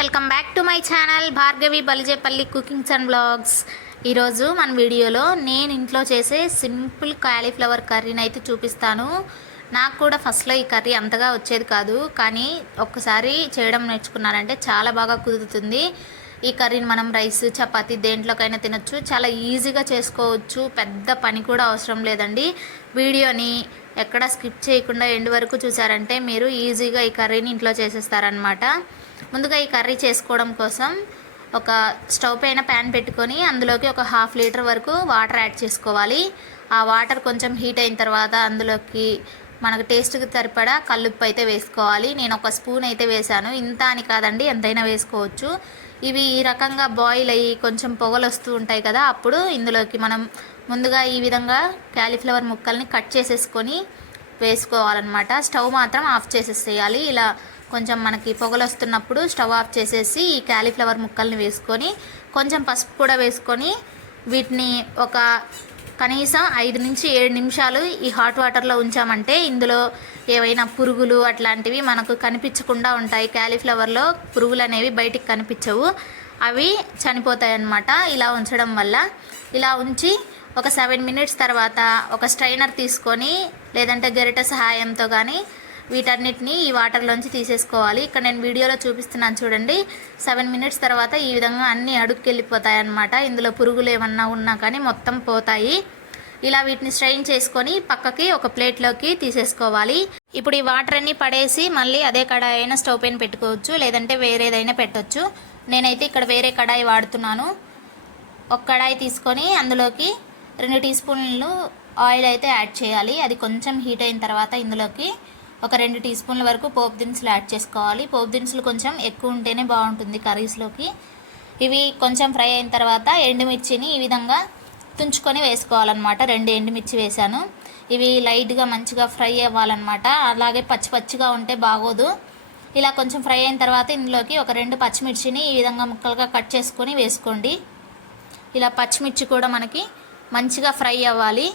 Welcome back to my channel Bhargavi Balijepalli cookings and blogs. ఈరోజు మన వీడియోలో నేను ఇంట్లో చేసే సింపుల్ కాలీఫ్లవర్ కర్రీని అయితే చూపిస్తాను. నాకు కూడా ఫస్ట్లో ఈ కర్రీ అంతగా వచ్చేది కాదు కానీ ఒక్కసారి చేయడం నేర్చుకున్నానంటే చాలా బాగా కుదురుతుంది. ఈ కర్రీని మనం రైస్ చపాతి దేంట్లోకైనా తినొచ్చు. చాలా ఈజీగా చేసుకోవచ్చు. పెద్ద పని కూడా అవసరం లేదండి. వీడియోని ఎక్కడ స్కిప్ చేయకుండా ఎండ్ వరకు చూసారంటే మీరు ఈజీగా ఈ కర్రీని ఇంట్లో చేసేస్తారనమాట ముందుగా ఈ కర్రీ చేసుకోవడం కోసం ఒక స్టవ్ పైన ప్యాన్ పెట్టుకొని అందులోకి ఒక హాఫ్ లీటర్ వరకు వాటర్ యాడ్ చేసుకోవాలి. ఆ వాటర్ కొంచెం హీట్ అయిన తర్వాత అందులోకి మనకు టేస్ట్కి సరిపడా కల్లుప్పు అయితే వేసుకోవాలి. నేను ఒక స్పూన్ అయితే వేశాను. ఇంత అని కాదండి ఎంతైనా వేసుకోవచ్చు. ఇవి ఈ రకంగా బాయిల్ అయ్యి కొంచెం పొగలు వస్తూ ఉంటాయి కదా అప్పుడు ఇందులోకి మనం ముందుగా ఈ విధంగా క్యాలీఫ్లవర్ ముక్కల్ని కట్ చేసేసుకొని వేసుకోవాలన్నమాట. స్టవ్ మాత్రం ఆఫ్ చేసేసేయాలి. ఇలా కొంచెం మనకి పొగలు వస్తున్నప్పుడు స్టవ్ ఆఫ్ చేసేసి ఈ క్యాలీఫ్లవర్ ముక్కల్ని వేసుకొని కొంచెం పసుపు కూడా వేసుకొని వీటిని ఒక కనీసం ఐదు నుంచి ఏడు నిమిషాలు ఈ హాట్ వాటర్లో ఉంచామంటే ఇందులో ఏవైనా పురుగులు అట్లాంటివి మనకు కనిపించకుండా ఉంటాయి. క్యాలీఫ్లవర్లో పురుగులు అనేవి బయటికి కనిపించవు. అవి చనిపోతాయి అన్నమాట ఇలా ఉంచడం వల్ల ఇలా ఉంచి ఒక సెవెన్ మినిట్స్ తర్వాత ఒక స్ట్రైనర్ తీసుకొని లేదంటే గరిట సహాయంతో కానీ వీటన్నిటిని ఈ వాటర్లోంచి తీసేసుకోవాలి. ఇక్కడ నేను వీడియోలో చూపిస్తున్నాను చూడండి. సెవెన్ మినిట్స్ తర్వాత ఈ విధంగా అన్ని అడుక్కెళ్ళిపోతాయి అన్నమాట ఇందులో పురుగులు ఏమన్నా ఉన్నా కానీ మొత్తం పోతాయి. ఇలా వీటిని స్ట్రైన్ చేసుకొని పక్కకి ఒక ప్లేట్లోకి తీసేసుకోవాలి. ఇప్పుడు ఈ వాటర్ అన్ని పడేసి మళ్ళీ అదే కడాయి అయినా స్టవ్ పైన పెట్టుకోవచ్చు. లేదంటే వేరేదైనా పెట్టవచ్చు నేనైతే ఇక్కడ వేరే కడాయి వాడుతున్నాను. ఒక కడాయి తీసుకొని అందులోకి రెండు టీ స్పూన్లు ఆయిల్ అయితే యాడ్ చేయాలి. అది కొంచెం హీట్ అయిన తర్వాత ఇందులోకి ఒక రెండు టీ స్పూన్ల వరకు పోపు దినుసులు యాడ్ చేసుకోవాలి. పోపు దినుసులు కొంచెం ఎక్కువ ఉంటేనే బాగుంటుంది కర్రీస్లోకి. ఇవి కొంచెం ఫ్రై అయిన తర్వాత ఎండుమిర్చిని ఈ విధంగా తుంచుకొని వేసుకోవాలన్నమాట. రెండు ఎండుమిర్చి వేశాను. ఇవి లైట్గా మంచిగా ఫ్రై అవ్వాలన్నమాట. అలాగే పచ్చి పచ్చిగా ఉంటే బాగోదు. ఇలా కొంచెం ఫ్రై అయిన తర్వాత ఇందులోకి ఒక రెండు పచ్చిమిర్చిని ఈ విధంగా ముక్కలుగా కట్ చేసుకొని వేసుకోండి. ఇలా పచ్చిమిర్చి కూడా మనకి మంచిగా ఫ్రై అవ్వాలి.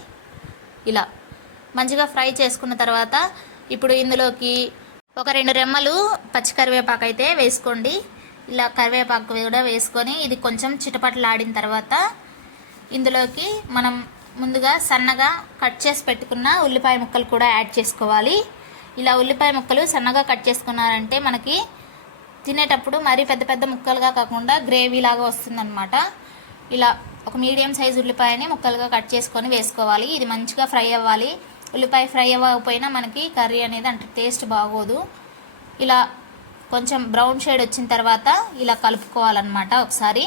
ఇలా మంచిగా ఫ్రై చేసుకున్న తర్వాత ఇప్పుడు ఇందులోకి ఒక రెండు రెమ్మలు పచ్చి కరివేపాకు అయితే వేసుకోండి. ఇలా కరివేపాకు కూడా వేసుకొని ఇది కొంచెం చిటపటలాడిన తర్వాత ఇందులోకి మనం ముందుగా సన్నగా కట్ చేసి పెట్టుకున్న ఉల్లిపాయ ముక్కలు కూడా యాడ్ చేసుకోవాలి. ఇలా ఉల్లిపాయ ముక్కలు సన్నగా కట్ చేసుకున్నారంటే మనకి తినేటప్పుడు మరీ పెద్ద పెద్ద ముక్కలుగా కాకుండా గ్రేవీ లాగా వస్తుందన్నమాట. ఇలా ఒక మీడియం సైజ్ ఉల్లిపాయని ముక్కలుగా కట్ చేసుకొని వేసుకోవాలి. ఇది మంచిగా ఫ్రై అవ్వాలి. ఉల్లిపాయ ఫ్రై అవ్వకపోయినా మనకి కర్రీ అనేది అంటే టేస్ట్ బాగోదు. ఇలా కొంచెం బ్రౌన్ షేడ్ వచ్చిన తర్వాత ఇలా కలుపుకోవాలన్నమాట ఒకసారి.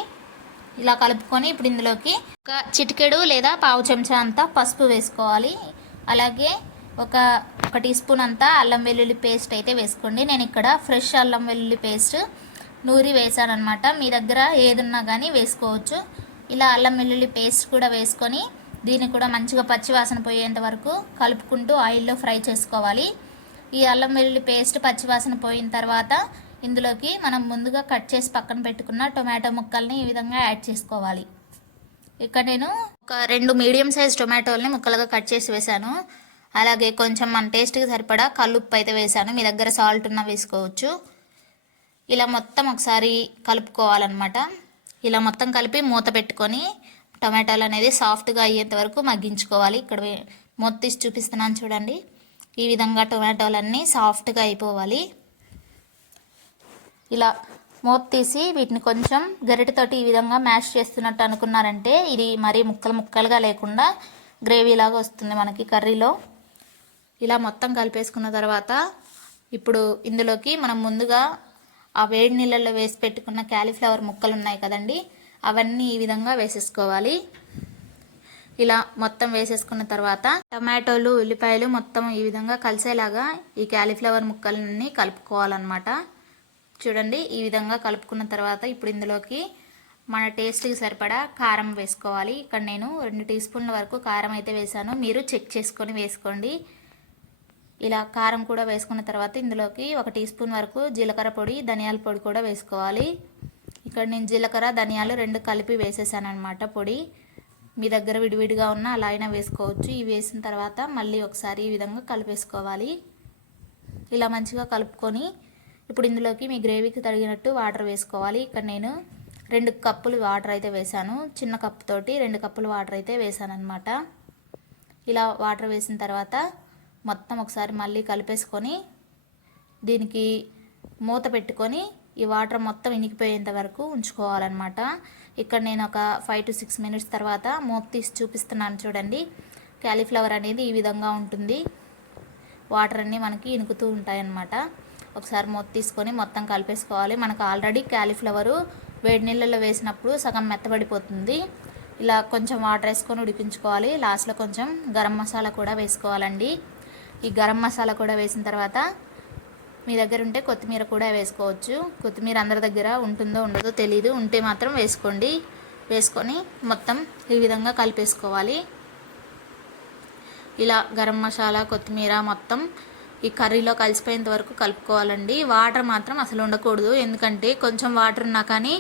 ఇలా కలుపుకొని ఇప్పుడు ఇందులోకి ఒక చిటికెడు లేదా పావు చెంచా అంతా పసుపు వేసుకోవాలి. అలాగే ఒక ఒక టీ స్పూన్ అంతా అల్లం వెల్లుల్లి పేస్ట్ అయితే వేసుకోండి. నేను ఇక్కడ ఫ్రెష్ అల్లం వెల్లుల్లి పేస్ట్ నూరి వేసానమాట మీ దగ్గర ఏదున్నా కానీ వేసుకోవచ్చు. ఇలా అల్లం వెల్లుల్లి పేస్ట్ కూడా వేసుకొని దీన్ని కూడా మంచిగా పచ్చివాసన పోయేంత వరకు కలుపుకుంటూ ఆయిల్లో ఫ్రై చేసుకోవాలి. ఈ అల్లం వెల్లుల్లి పేస్ట్ పచ్చివాసన పోయిన తర్వాత ఇందులోకి మనం ముందుగా కట్ చేసి పక్కన పెట్టుకున్న టొమాటో ముక్కల్ని ఈ విధంగా యాడ్ చేసుకోవాలి. ఇక్కడ నేను ఒక రెండు మీడియం సైజ్ టొమాటోల్ని ముక్కలుగా కట్ చేసి వేశాను. అలాగే కొంచెం మన టేస్ట్కి సరిపడా కల్లుప్పు అయితే వేశాను. మీ దగ్గర సాల్ట్ ఉన్న వేసుకోవచ్చు. ఇలా మొత్తం ఒకసారి కలుపుకోవాలన్నమాట. ఇలా మొత్తం కలిపి మూత పెట్టుకొని టమాటాలు అనేది సాఫ్ట్గా అయ్యేంత వరకు మగ్గించుకోవాలి. ఇక్కడ మొత్తం చూపిస్తున్నాను చూడండి. ఈ విధంగా టొమాటోలన్నీ సాఫ్ట్గా అయిపోవాలి. ఇలా మూత తీసి వీటిని కొంచెం గరిటెతోటి ఈ విధంగా మ్యాష్ చేస్తున్నట్టు అనుకున్నారంటే ఇది మరీ ముక్కలు ముక్కలుగా లేకుండా గ్రేవీ లాగా వస్తుంది మనకి కర్రీలో. ఇలా మొత్తం కలిపేసుకున్న తర్వాత ఇప్పుడు ఇందులోకి మనం ముందుగా ఆ వేడి నీళ్ళల్లో వేసి పెట్టుకున్న క్యాలీఫ్లవర్ ముక్కలు ఉన్నాయి కదండి. అవన్నీ ఈ విధంగా వేసేసుకోవాలి. ఇలా మొత్తం వేసేసుకున్న తర్వాత టమాటోలు ఉల్లిపాయలు మొత్తం ఈ విధంగా కలిసేలాగా ఈ క్యాలీఫ్లవర్ ముక్కలన్నీ కలుపుకోవాలన్నమాట. చూడండి ఈ విధంగా కలుపుకున్న తర్వాత ఇప్పుడు ఇందులోకి మన టేస్ట్కి సరిపడా కారం వేసుకోవాలి. ఇక్కడ నేను రెండు టీ స్పూన్ల వరకు కారం అయితే వేసాను మీరు చెక్ చేసుకొని వేసుకోండి. ఇలా కారం కూడా వేసుకున్న తర్వాత ఇందులోకి ఒక టీ స్పూన్ వరకు జీలకర్ర పొడి ధనియాల పొడి కూడా వేసుకోవాలి. ఇక్కడ నేను జీలకర్ర ధనియాలు రెండు కలిపి వేసేసాను అనమాట పొడి. మీ దగ్గర విడివిడిగా ఉన్న అలా అయినా వేసుకోవచ్చు. ఇవి వేసిన తర్వాత మళ్ళీ ఒకసారి ఈ విధంగా కలిపేసుకోవాలి. ఇలా మంచిగా కలుపుకొని ఇప్పుడు ఇందులోకి మీ గ్రేవీకి తగినట్టు వాటర్ వేసుకోవాలి. ఇక్కడ నేను రెండు కప్పులు వాటర్ అయితే వేసాను చిన్న కప్పు తోటి రెండు కప్పులు వాటర్ అయితే వేసాను అనమాట ఇలా వాటర్ వేసిన తర్వాత మొత్తం ఒకసారి మళ్ళీ కలిపేసుకొని దీనికి మూత పెట్టుకొని ఈ వాటర్ మొత్తం ఇనికిపోయేంత వరకు ఉంచుకోవాలన్నమాట. ఇక్కడ నేను ఒక ఫైవ్ టు సిక్స్ మినిట్స్ తర్వాత మూత తీసి చూపిస్తున్నాను చూడండి. క్యాలీఫ్లవర్ అనేది ఈ విధంగా ఉంటుంది. వాటర్ అన్నీ మనకి ఇనుకుతూ ఉంటాయన్నమాట. ఒకసారి మూత తీసుకొని మొత్తం కలిపేసుకోవాలి. మనకు ఆల్రెడీ క్యాలీఫ్లవరు వేడి నీళ్ళలో వేసినప్పుడు సగం మెత్తబడిపోతుంది. ఇలా కొంచెం వాటర్ వేసుకొని ఉడికించుకోవాలి. లాస్ట్లో కొంచెం గరం మసాలా కూడా వేసుకోవాలండి. ఈ గరం మసాలా కూడా వేసిన తర్వాత మీ దగ్గర ఉంటే కొత్తిమీర కూడా వేసుకోవచ్చు. కొత్తిమీర అందరి దగ్గర ఉంటుందో ఉండదో తెలీదు. ఉంటే మాత్రం వేసుకోండి. వేసుకొని మొత్తం ఈ విధంగా కలిపేసుకోవాలి. ఇలా గరం మసాలా కొత్తిమీర మొత్తం ఈ కర్రీలో కలిసిపోయేంత వరకు కలుపుకోవాలండి. వాటర్ మాత్రం అసలు ఉండకూడదు. ఎందుకంటే కొంచెం వాటర్ ఉన్నా కానీ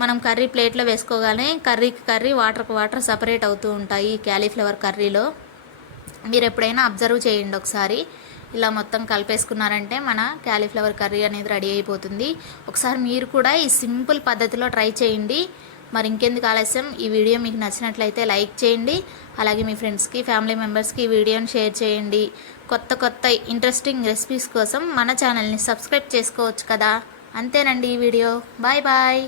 మనం కర్రీ ప్లేట్లో వేసుకోగానే కర్రీకి కర్రీ వాటర్కి వాటర్ సపరేట్ అవుతూ ఉంటాయి ఈ క్యాలీఫ్లవర్ కర్రీలో. మీరు ఎప్పుడైనా అబ్జర్వ్ చేయండి ఒకసారి. ఇలా మొత్తం కలిపేసుకున్నారంటే మన క్యాలీఫ్లవర్ కర్రీ అనేది రెడీ అయిపోతుంది. ఒకసారి మీరు కూడా ఈ సింపుల్ పద్ధతిలో ట్రై చేయండి. మరి ఇంకెందుకు ఆలస్యం? ఈ వీడియో మీకు నచ్చినట్లయితే లైక్ చేయండి. అలాగే మీ ఫ్రెండ్స్కి ఫ్యామిలీ మెంబర్స్కి ఈ వీడియోని షేర్ చేయండి. కొత్త కొత్త ఇంట్రెస్టింగ్ రెసిపీస్ కోసం మన ఛానల్ని సబ్స్క్రైబ్ చేసుకోవచ్చు కదా. అంతేనండి ఈ వీడియో. Bye bye.